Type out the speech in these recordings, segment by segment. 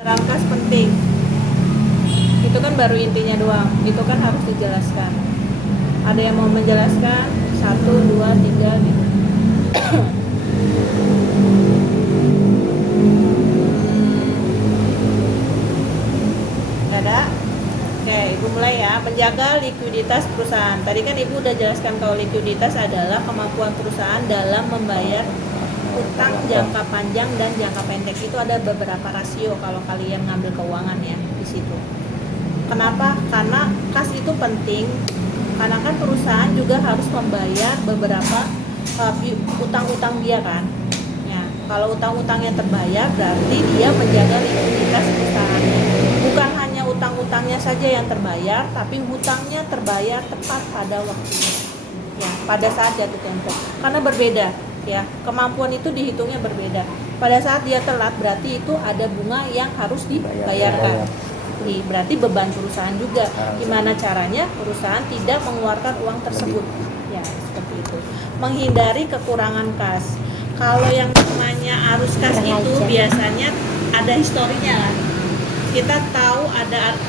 Rangkas penting. Itu kan baru intinya doang. Itu kan harus dijelaskan. Ada yang mau menjelaskan? 1, 2, 3 gitu. Gak ada? Oke, Ibu mulai ya. Menjaga likuiditas perusahaan. Tadi kan Ibu udah jelaskan kalau likuiditas adalah kemampuan perusahaan dalam membayar utang jangka panjang dan jangka pendek. Itu ada beberapa rasio kalau kalian ngambil keuangan ya di situ. Kenapa? Karena kas itu penting. Karena kan perusahaan juga harus membayar beberapa utang-utang dia kan. Ya, kalau utang-utangnya terbayar berarti dia menjaga likuiditas perusahaannya. Bukan hanya utang-utangnya saja yang terbayar, tapi hutangnya terbayar tepat pada waktunya. Ya, pada saat jatuh tempo. Karena berbeda. Ya, kemampuan itu dihitungnya berbeda. Pada saat dia telat berarti itu ada bunga yang harus dibayarkan. Berarti beban perusahaan juga. Gimana caranya perusahaan tidak mengeluarkan uang tersebut? Ya, seperti itu. Menghindari kekurangan kas. Kalau yang namanya arus kas itu biasanya ada historinya kan. Kita tahu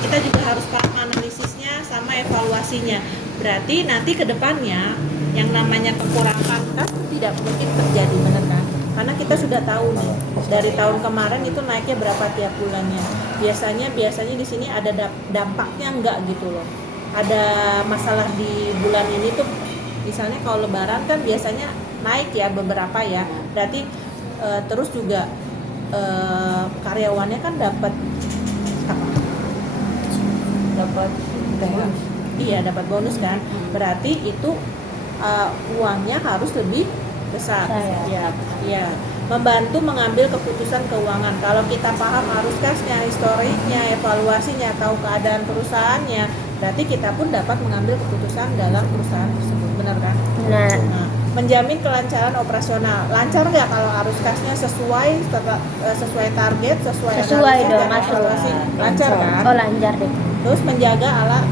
kita juga harus paham analisisnya sama evaluasinya. Berarti nanti ke depannya yang namanya kekurangan kas tidak mungkin terjadi, benar kan? Karena kita sudah tahu nih dari tahun kemarin itu naiknya berapa tiap bulannya. Biasanya di sini ada dampaknya enggak gitu loh. Ada masalah di bulan ini tuh, misalnya kalau Lebaran kan biasanya naik ya beberapa ya. Berarti terus juga karyawannya kan dapat apa? Dapat bonus. Iya, dapat bonus kan. Berarti itu uangnya harus lebih besar. Ya. Membantu mengambil keputusan keuangan. Kalau kita paham arus kasnya, historiknya, evaluasinya, tahu keadaan perusahaannya, berarti kita pun dapat mengambil keputusan dalam perusahaan tersebut, benar kan? Benar. Nah, menjamin kelancaran operasional. Lancar nggak kalau arus kasnya sesuai target, sesuai dong, evaluasi? Lancar kan? Oh, lancar deh. Terus menjaga alat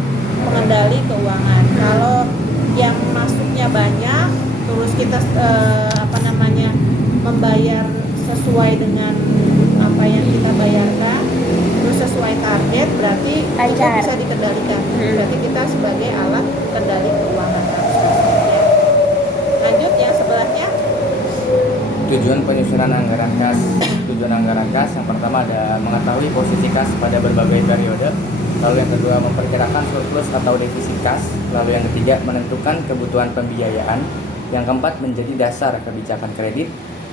pengendali keuangan. Kalau yang masuknya banyak, terus kita membayar sesuai dengan apa yang kita bayarkan, terus sesuai target, berarti itu bisa dikendalikan. Berarti kita sebagai alat kendali keuangan. Lanjut yang sebelahnya. Tujuan penyusunan anggaran kas. Tujuan anggaran kas yang pertama ada mengetahui posisi kas pada berbagai periode. Lalu yang kedua memperkirakan surplus atau defisit kas. Lalu yang ketiga menentukan kebutuhan pembiayaan. Yang keempat menjadi dasar kebijakan kredit.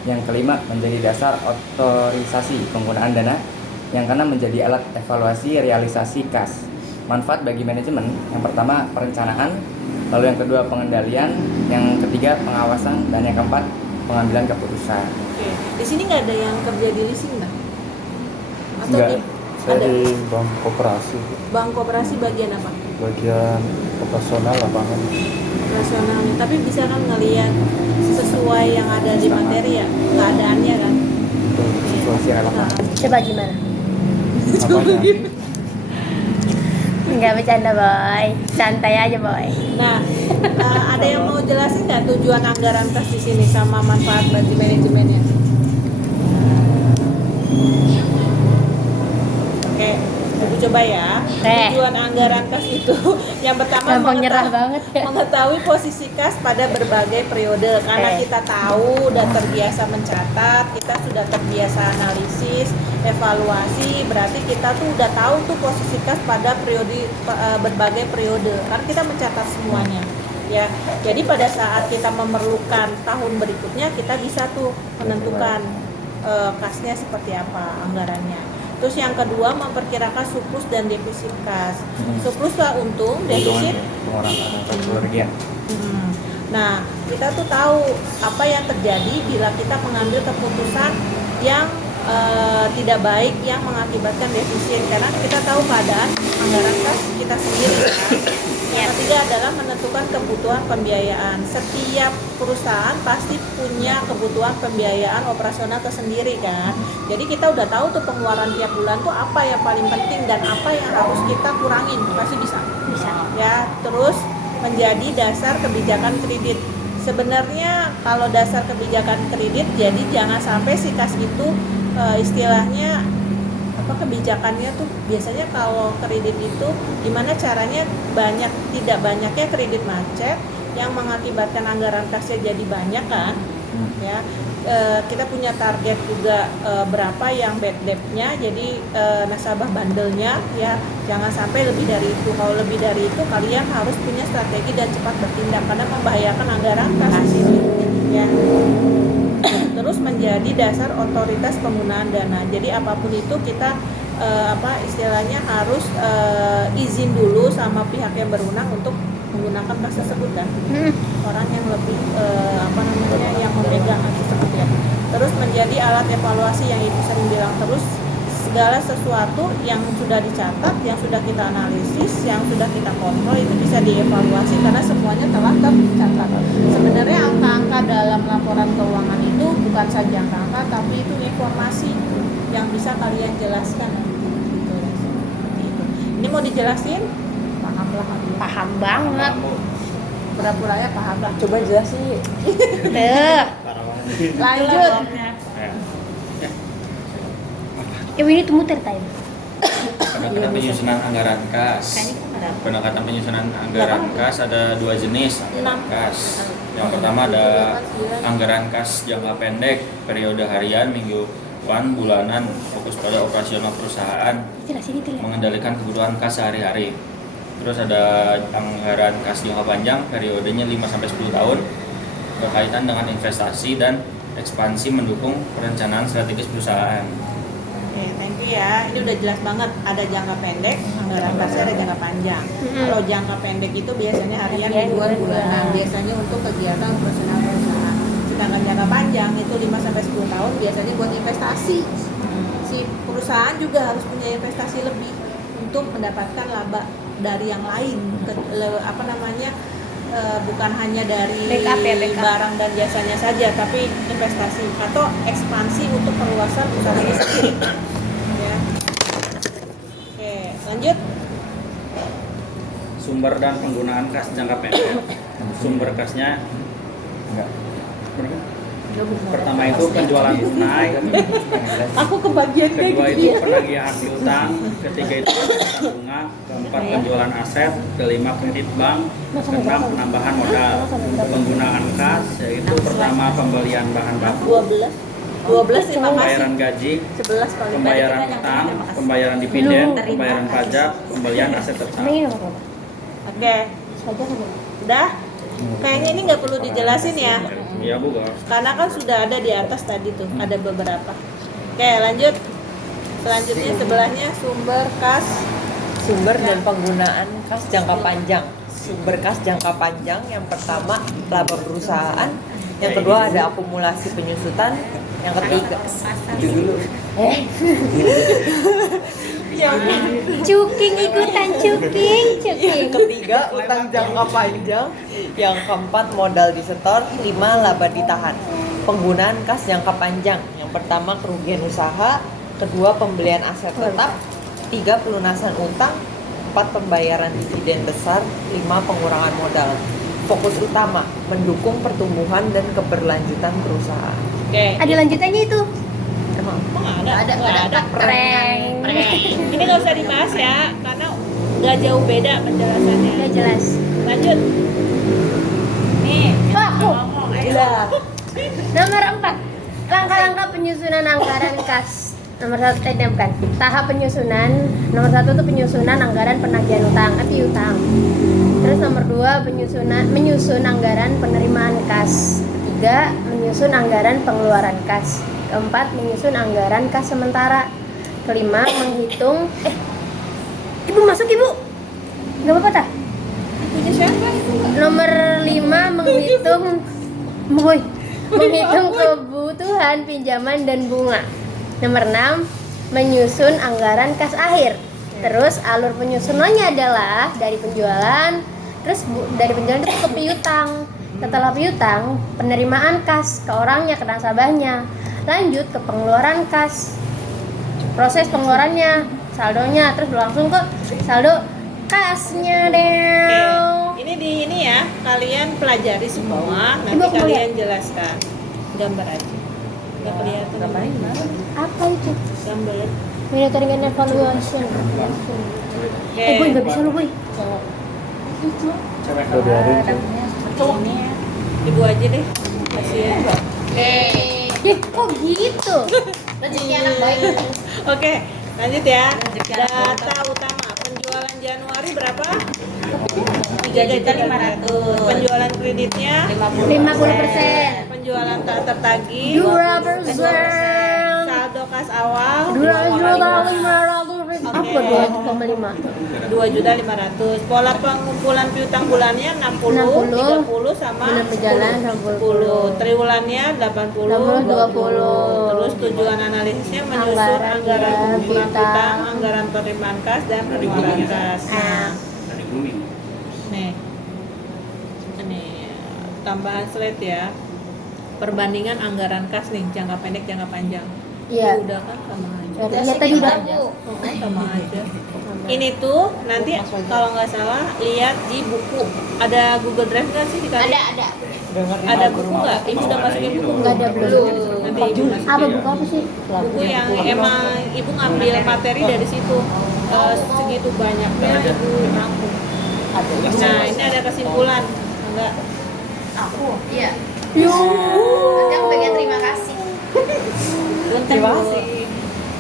Yang kelima menjadi dasar otorisasi penggunaan dana. Yang keenam menjadi alat evaluasi realisasi kas. Manfaat bagi manajemen, yang pertama perencanaan, lalu yang kedua pengendalian, yang ketiga pengawasan, dan yang keempat pengambilan keputusan. Oke. Di sini nggak ada yang kerja di leasing nggak? Atau Enggak, saya ada? di bank koperasi. Bank koperasi bagian apa? Bagian operasional lapangan. Operasionalnya. Tapi bisa kan ngelihat sesuai yang ada di materi ya, keadaannya kan? Itu situasi lapangan. Coba gimana? Apanya? Enggak bercanda, boy. Santai aja, boy. Nah, ada yang mau jelasin nggak tujuan anggaran kas di sini sama manfaat bagi manajemennya? Oke, Ibu coba ya. Tujuan anggaran kas itu yang pertama Gampang nyerah banget ya. mengetahui posisi kas pada berbagai periode. Karena kita tahu dan terbiasa mencatat, kita sudah terbiasa analisis, evaluasi, berarti kita tuh udah tahu tuh posisi kas pada berbagai periode. Karena kita mencatat semuanya. Ya, jadi pada saat kita memerlukan tahun berikutnya, kita bisa tuh menentukan kasnya seperti apa anggarannya. Terus yang kedua memperkirakan surplus dan defisit kas. Surplus lah untung, defisit Pengurangan kerugian. Nah, kita tuh tahu apa yang terjadi bila kita mengambil keputusan yang tidak baik yang mengakibatkan defisit, karena kita tahu keadaan anggaran kas kita sendiri kan. Yang ketiga adalah menentukan kebutuhan pembiayaan. Setiap perusahaan pasti punya kebutuhan pembiayaan operasional tersendiri kan. Jadi kita udah tahu tuh pengeluaran tiap bulan tuh apa yang paling penting dan apa yang harus kita kurangin, pasti bisa. Ya, terus menjadi dasar kebijakan kredit. Sebenarnya kalau dasar kebijakan kredit, jadi jangan sampai si kas itu istilahnya kebijakannya tuh biasanya kalau kredit itu gimana caranya tidak banyaknya kredit macet yang mengakibatkan anggaran kasnya jadi banyak kan ya. Kita punya target juga berapa yang bad debt-nya, jadi nasabah bandelnya ya jangan sampai lebih dari itu. Kalau lebih dari itu kalian harus punya strategi dan cepat bertindak karena membahayakan anggaran kas ini ya. Terus menjadi dasar otoritas penggunaan dana. Jadi apapun itu kita istilahnya harus izin dulu sama pihak yang berwenang untuk menggunakan kas tersebut kan. Orang yang lebih yang memegang kas tersebut ya. Terus menjadi alat evaluasi yang Ibu sering bilang terus, segala sesuatu yang sudah dicatat, yang sudah kita analisis, yang sudah kita kontrol itu bisa dievaluasi karena semuanya telah tercatat. Sebenarnya angka-angka dalam laporan keuangan itu bukan saja angka-angka, tapi itu informasi yang bisa kalian jelaskan nanti. Gitu. Ini mau dijelasin? Paham lah. Paham banget. Pura-puranya paham lah. Coba jelasin. Lanjut. Ini tuh muter time. Pendekatan penyusunan anggaran kas. Pendekatan penyusunan anggaran kas ada 2 jenis anggaran kas. Yang pertama ada anggaran kas jangka pendek, periode harian, mingguan, bulanan, fokus pada operasional perusahaan, mengendalikan kebutuhan kas sehari-hari. Terus ada anggaran kas jangka panjang, periodenya 5-10 tahun, berkaitan dengan investasi dan ekspansi mendukung perencanaan strategis perusahaan. Oke, thank you ya. Ini udah jelas banget. Ada jangka pendek, anggaran kasnya ada jangka panjang. Kalau jangka pendek itu biasanya harian, mingguan, bulanan. Biasanya untuk kegiatan operasional perusahaan. Sedangkan jangka panjang itu 5-10 tahun biasanya buat investasi. Si perusahaan juga harus punya investasi lebih untuk mendapatkan laba dari yang lain. Bukan hanya dari Backup. barang dan jasanya saja, tapi investasi atau ekspansi untuk perluasan usaha ini sendiri. Ya. Oke, lanjut. Sumber dan penggunaan kas jangka pendek. Sumber kasnya Enggak. pertama itu penjualan tunai, Aku kebagian kayak kedua gitu itu ya. penagihan piutang, ketiga itu pendapatan bunga, keempat penjualan aset, kelima kredit bank, keenam penambahan modal. Penggunaan kas yaitu pertama pembelian bahan baku, 12 terima kasih. pembayaran gaji, 11 kali pembayaran utang, pembayaran dividen, pembayaran pajak, pembelian aset tetap. Oke, udah. Kayaknya ini nggak perlu dijelasin ya, Iya Bu, Bos. karena kan sudah ada di atas tadi tuh, ada beberapa. Oke, lanjut. Selanjutnya sebelahnya sumber kas. Sumber dan penggunaan kas jangka panjang. Sumber kas jangka panjang yang pertama laba perusahaan, yang kedua ada akumulasi penyusutan, yang ketiga itu dulu. Cuking ikutan cuking. Yang ketiga utang jangka panjang, yang keempat modal disetor, 5 laba ditahan. Penggunaan kas jangka panjang, yang pertama kerugian usaha, kedua pembelian aset tetap, 3 pelunasan utang, 4 pembayaran dividen besar, 5 pengurangan modal. Fokus utama mendukung pertumbuhan dan keberlanjutan perusahaan. Oke. Ada lanjutannya itu. Emang Nggak ada. Prank. Ini nggak usah dibahas ya, karena nggak jauh beda penjelasannya. Udah jelas. Lanjut. Nih, Aku. Gila. Nomor 4. Langkah-langkah penyusunan anggaran kas. Nomor 1 bukan. Tahap penyusunan. Nomor 1 itu penyusunan anggaran penagihan utang, piutang. Terus nomor 2 menyusun anggaran penerimaan kas. Ketiga, menyusun anggaran pengeluaran kas. Keempat, menyusun anggaran kas sementara. Kelima, menghitung Ibu masuk Ibu. Gak apa-apa tak? punya siapa? Nomor 5, menghitung kebutuhan pinjaman dan bunga. Nomor 6, menyusun anggaran kas akhir. Terus alur penyusunannya adalah dari penjualan, dari penjualan itu ke piutang. Setelah piutang, penerimaan kas ke orangnya, ke nasabahnya. Lanjut ke pengeluaran kas. Proses pengeluarannya, saldonya, terus langsung ke saldo kasnya deh. Oke, ini ya, kalian pelajari semua, nanti Ibu, aku mau kalian jelaskan. Gambar aja. Nggak kelihatan. Ngapain? Apa itu? Gambar. Monitoring and evaluation. Oke. Boy nggak bisa lu boy. Udah biarin sih. Ibu aja deh. Kasihan. Kok gitu? Rezeki anak baik. Oke, lanjut ya. Data utama penjualan Januari berapa? 3.500.000. Penjualan kreditnya 50%. penjualan tak tertagih, 2%. saldo kas awal 2.500.000. Apa 2,5? 2.500.000. Pola pengumpulan piutang bulannya 60, 30 sama Bulan berjalan 10. Triwulannya 80, 20. Terus tujuan analisisnya menyusun anggaran pengumpulan piutang, anggaran penerimaan kas dan pengeluaran kas. Nah, nih. Ini tambahan slide ya. Perbandingan anggaran kas nih, jangka pendek, jangka panjang. Iya. Udah kan sama aja. Ya tadi udah. Sama aja. Ini tuh nanti kalau nggak salah lihat di buku, ada Google Drive nggak sih di kalian? Ada. Ada buku nggak? Ibu udah masukin buku? Nggak ada, belum. Nanti ibu masukin. Apa buku apa sih? Buku yang emang ibu ngambil materi dari situ. Segitu banyaknya ibu rangkum. Nah ini ada kesimpulan, enggak? Iya. Nanti aku bagian terima kasih. Terima kasih.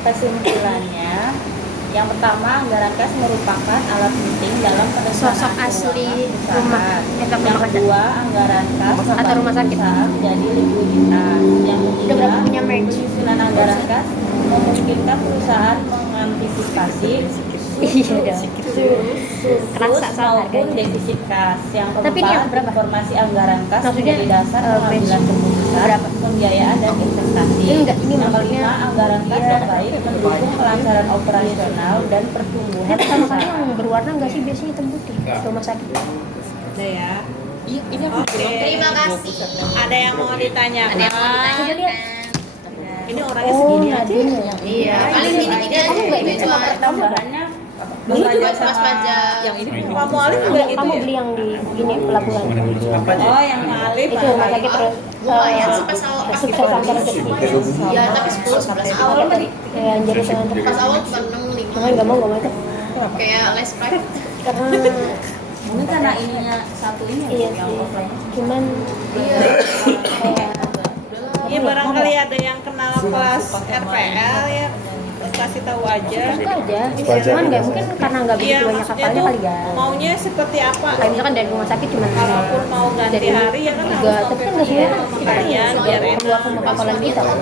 Kesimpulannya, yang pertama anggaran kas merupakan alat penting dalam perencanaan Sosok asli keuangan rumah usaha. atau Yang rumah kedua, anggaran kas Atau rumah sakit. usaha menjadi likuiditas. Yang Udah ketiga, berapa punya merch? penyusunan anggaran kas memungkinkan perusahaan mengantisipasi Iya dong. Kerasa surplus soal maupun harganya. defisit kas. Yang Tapi ini yang keempat, berapa? informasi anggaran kas Maksudnya, menjadi dasar pengambilan bensin keputusan, berapa? pembiayaan dan investasi. Ini enggak, ini Yang maksudnya kelima, anggaran kas dia- yang baik mendukung kelancaran operasional dan pertumbuhan Ini pertama kali perusahaan. yang berwarna nggak sih biasanya hitam putih rumah sakit. Udah ya. Oke. Terima kasih. Ada yang mau ditanyakan? Ada yang mau ditanyakan? Ini orangnya segini aja. Nadine ya. Iya, paling gini-gini aja. Kamu nggak Ini ini cuma Tambahannya Dulu juga pas pajak. Yang ini kamu Alif juga gitu Kamu ya? beli yang di ini pelabuhan. Apa aja? Oh, yang Alif Itu rumah sakit terus. Lumayan sih pas awal pas Sukses antar Ya, tapi 10-11 awal tadi. kayak anjir itu antar. Pas awal cuma 6-5. Cuman nggak mau itu. Kayak les private. Karena mungkin karena ininya satu ini iya yang sih. offline. Cuman Iya. kayak Iya, barangkali ada yang kenal kelas RPL ya. Kasih tahu aja. suka aja. Suka aja. Cuman nggak mungkin karena nggak Iya, begitu banyak maksudnya kapalnya tuh kali ya. maunya seperti apa? Kayak misalkan dari rumah sakit cuman Kalaupun mau ganti dari hari ya kan tiga, harus tapi kan nggak semua kan kita kan Makanya biar enak. keluar semua kapalan kita kan.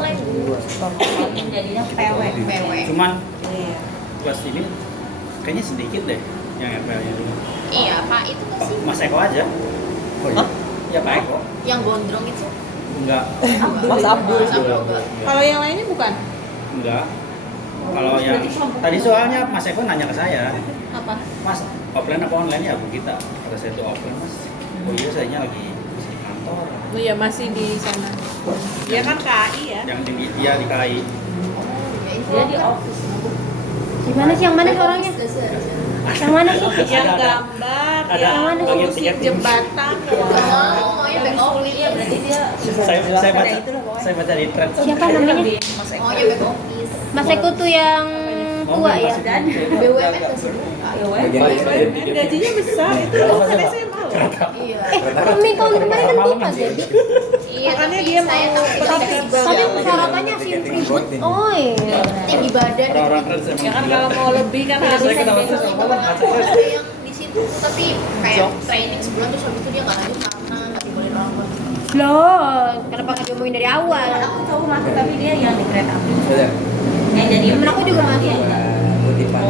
Jadinya PW. PW. Cuman Iya. kelas ini kayaknya sedikit deh yang RPL-nya dulu. Iya, Pak, itu nggak sih? Mas Eko aja. Oh iya. Ya Pak Eko. Yang gondrong itu. Enggak. Mas Abdul. Mas Abdul enggak. Kalau yang lainnya bukan? Enggak. Kalau yang tadi soalnya Mas Eko nanya ke saya, Apa? Mas offline apa online ya Bu Gita? Kata saya itu offline Mas. Oh iya sayanya lagi di kantor. Oh iya, masih di sana. Dia kan KAI ya. Yang di dia di KAI. Dia di office. Gimana sih yang mana sih orangnya? Yang mana sih? Yang Ada. gambar, Ada. yang Bagian ngurusin tiket. jembatan. Maunya back office. Iya, berarti dia Saya baca di thread. Siapa namanya? Maunya back office. Mas Eko tuh yang tua ya? BUMN nggak sih? BUMN gajinya besar itu lulusan SMA loh. Iya. Tahun kemarin kan BIPA jadi. Iya, Makanya tapi dia saya mau tapi Tapi persyaratannya sim ribet. Oh iya. tinggi badan. Orang-orang thread Ya kan kalau mau lebih kan harus Saya ketawa Itu ada yang di situ tapi kayak training sebulan terus habis itu dia nggak lanjut karena nggak dibolehin orang tua. Loh, kenapa nggak diomongin dari awal? aku tahu masuk tapi dia yang di kereta api. Sudah. Yang jadi Temen aku juga masuk. Kutipan.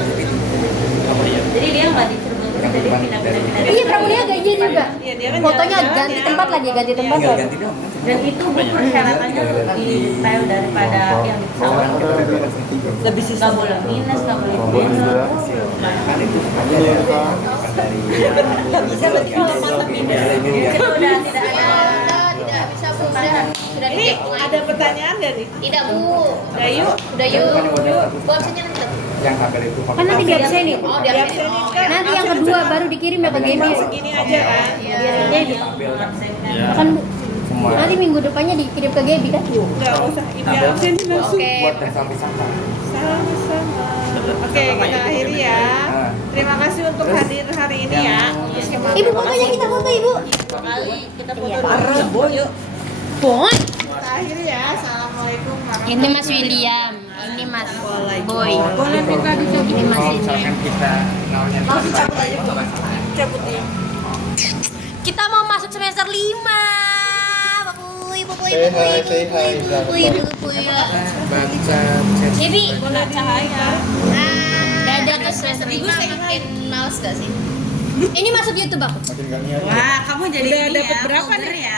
apa dia? Jadi dia nggak di Cirebon, jadi pindah-pindah. Iya, Pramudia gaji juga. Iya, dia kan Fotonya jalan-jalan ganti ya. tempat lagi, ganti tempat Tinggal loh. ganti doang. Dan itu persyaratannya lebih detail daripada yang di pesawat. Lebih Nggak sistem. boleh minus, nggak boleh Rombongan minus. juga. Kan itu aja ya. Dari Nggak bisa berarti kalau masak ini. Itu udah tidak ada. Tidak bisa Bu, sudah Ini ada pertanyaan nggak nih? Tidak Bu. Udah yuk. Udah yuk. Bu absennya nanti. yang kabel itu Kan nanti di absenin. Oh, di Di absen. absenin Oh, kan. Nanti yang kedua baru dikirim ya ke Gemi. Segini aja kan. Iya. Biasanya yang absenkan. Ya. Kan Bu, semua semua. Nanti minggu depannya dikirim ke Gaby kan? Nggak usah, ibu Ambil. yang sini langsung. Oke. Buat yang sama-sama. Sama-sama. Oke, kita akhiri ya. Nah. Terima kasih untuk Terus hadir hari ini ya. Untuk semua. Ibu fotonya kita foto ibu. Dua kali kita foto Iya. dulu. Parah, Boy. Yuk, Boy. kita akhiri ya. Assalamualaikum warahmatullahi Ini Mas William, ini Mas Boy. Boleh minta dicabut. Ini Mas Kalau ini. misalkan kita namanya Langsung cabut aja, Bu. Cabut ya. Kita mau masuk semester 5. Ibu, Say hi, say hi. Baca chat. Gaby, Boleh cahaya. dadah ke semester 5 makin males gak sih? Ini masuk YouTube aku. Makin gak niat. Wah, kamu jadi Udah ini dapet ya, berapa folder nih? ya?